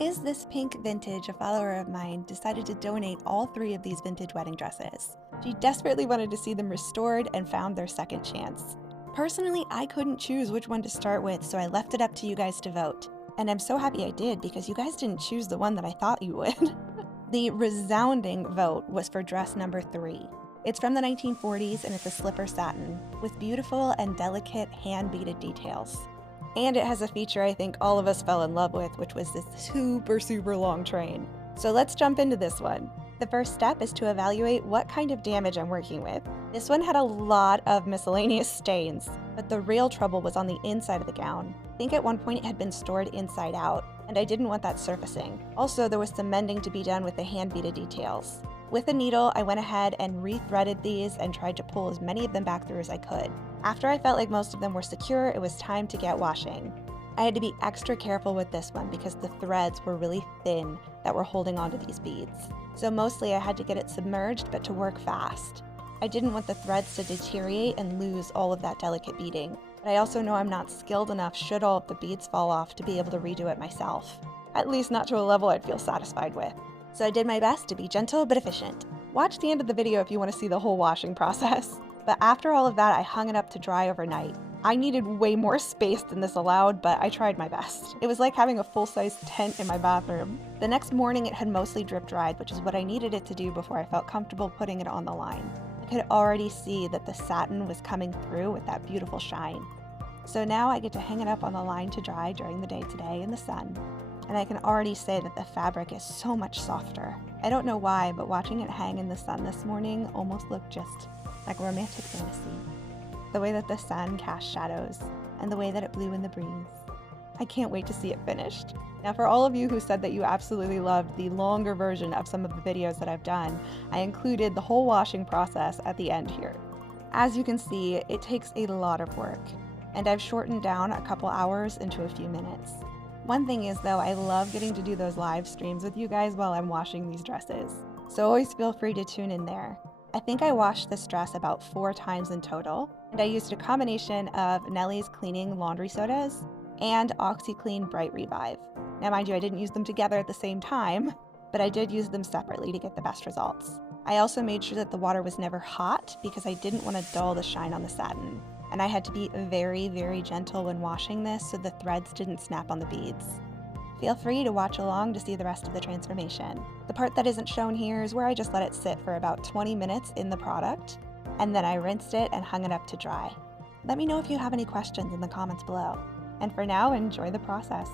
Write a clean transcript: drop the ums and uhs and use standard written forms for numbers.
Is This Pink Vintage, a follower of mine, decided to donate all 3 of these vintage wedding dresses. She desperately wanted to see them restored and found their second chance. Personally, I couldn't choose which one to start with, so I left it up to you guys to vote. And I'm so happy I did, because you guys didn't choose the one that I thought you would. The resounding vote was for dress number 3. It's from the 1940s and it's a slipper satin, with beautiful and delicate hand-beaded details. And it has a feature I think all of us fell in love with, which was this super long train. So let's jump into this one. The first step is to evaluate what kind of damage I'm working with. This one had a lot of miscellaneous stains, but the real trouble was on the inside of the gown. I think at one point it had been stored inside out, and I didn't want that surfacing. Also, there was some mending to be done with the hand-beaded details. With a needle, I went ahead and re-threaded these and tried to pull as many of them back through as I could. After I felt like most of them were secure, it was time to get washing. I had to be extra careful with this one because the threads were really thin that were holding onto these beads. So mostly I had to get it submerged, but to work fast. I didn't want the threads to deteriorate and lose all of that delicate beading. But I also know I'm not skilled enough should all of the beads fall off to be able to redo it myself. At least not to a level I'd feel satisfied with. So I did my best to be gentle but efficient. Watch the end of the video if you want to see the whole washing process. But after all of that, I hung it up to dry overnight. I needed way more space than this allowed, but I tried my best. It was like having a full-size tent in my bathroom. The next morning it had mostly drip dried, which is what I needed it to do before I felt comfortable putting it on the line. I could already see that the satin was coming through with that beautiful shine. So now I get to hang it up on the line to dry during the day today in the sun. And I can already say that the fabric is so much softer. I don't know why, but watching it hang in the sun this morning almost looked just like a romantic fantasy. The way that the sun cast shadows, and the way that it blew in the breeze. I can't wait to see it finished. Now, for all of you who said that you absolutely loved the longer version of some of the videos that I've done, I included the whole washing process at the end here. As you can see, it takes a lot of work, and I've shortened down a couple hours into a few minutes. One thing is though, I love getting to do those live streams with you guys while I'm washing these dresses. So always feel free to tune in there. I think I washed this dress about 4 times in total, and I used a combination of Nellie's cleaning laundry sodas and OxiClean Bright Revive. Now mind you, I didn't use them together at the same time, but I did use them separately to get the best results. I also made sure that the water was never hot because I didn't want to dull the shine on the satin. And I had to be very gentle when washing this so the threads didn't snap on the beads. Feel free to watch along to see the rest of the transformation. The part that isn't shown here is where I just let it sit for about 20 minutes in the product, and then I rinsed it and hung it up to dry. Let me know if you have any questions in the comments below. And for now, enjoy the process.